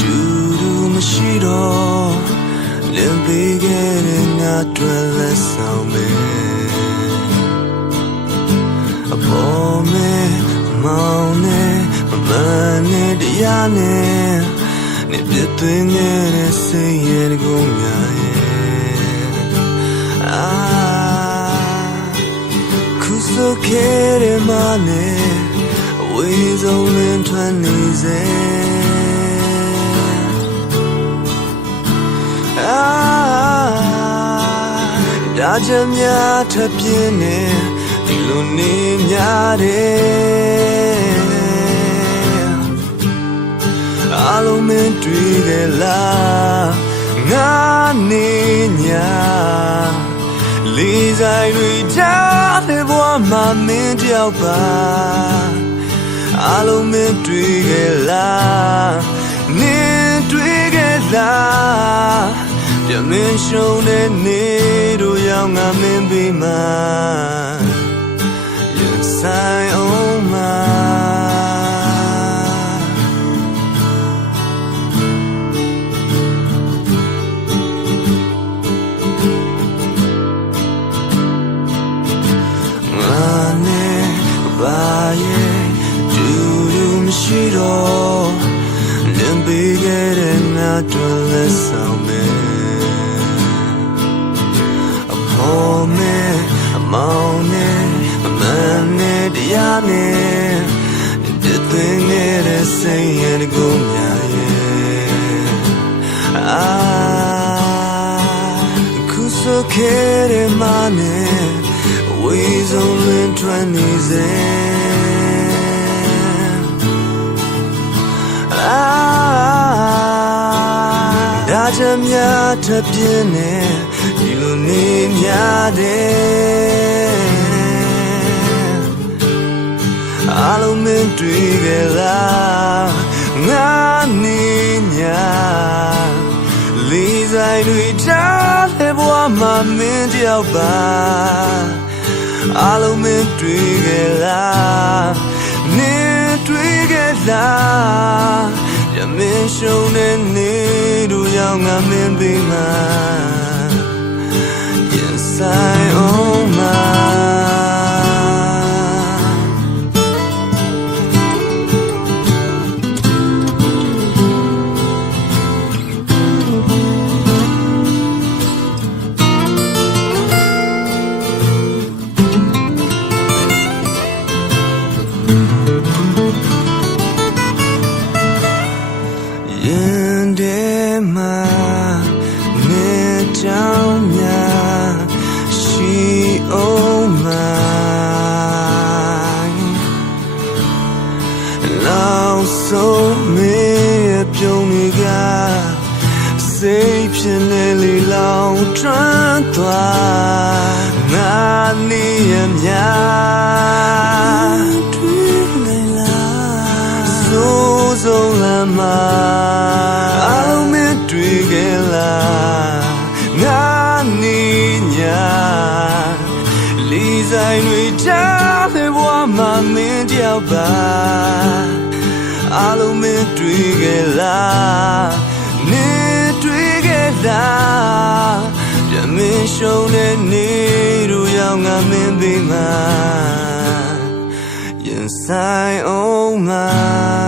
do machiro limbi getting a dress on me a pome maune mane diane ne bitwin ne say it go kuso kere mane ways only 20sဒါကြများထပ်ပြင်းနေဒီလိုနေများတယ်အလုံးမင်းတွေ့ခဲ့လားငါနေညာလေးဆိုင်တွေကြားတဲ့ဘဝမှာမင်းတယောက်ပါအလုံးမင်းတွေ့ခဲ့လားနင်းတွေ့ခဲ့လားပြမင်းရှုံးတဲ့နေတို့ရောက်ငါမင်းပြီးမှရင်ဆိုင်အောင်မှာမရှိတော့လင်ပေးခဲ့တဲ့ငါတို့လက်ဆောင်ပဲအဖို့မဲ့အမောင်နဲ့အမှန်နဲ့တရားနဲ့ဒီသွင်းနေတဲ့စိတ်ရတဲ့ကိုများရဲ့ခုဆိုခဲ့တဲ့မနဲ့ဝေးဆုံးလင်းထွန်းနေစေဒါကြများထပ်ပြင်းနေဒီလိုနေများတယ်အလုံးမင်းတွေ့ခဲ့လားငါနေညာလေးဆိုင်တွေကြားတဲ့ဘဝမှာမင်းတယောက်ပါအလုံးမင်းတွေ့ခဲ့လားနင်းတွေ့ခဲ့လားပြမင်းရှုံးတဲ့နေတို့ရောက်ငါမင်းပြီးမှရင်ဆိုင်အောင်မှာရင်ထဲမှာနေကြောင်များရှိအောင်မှာလောက်ဆုံးမေးပြုံးနေကစိတ်ဖြစ်နေလေလောင်ထွန်းသွားငါနေရများတွေ့နေလားစိုးဆုံးလမ်းမှာတွေ့ခဲ့လားငါနေညာလေးဆိုင်တွေကြားတဲ့ဘဝမှာမင်းတယောက်ပါအလုံးမင်းတွေ့ခဲ့လားနင်းတွေ့ခဲ့လားပြမင်းရှုံးတဲ့နေတို့ရောက်ငါမင်းပြီးမှရင်ဆိုင်အောင်မှာ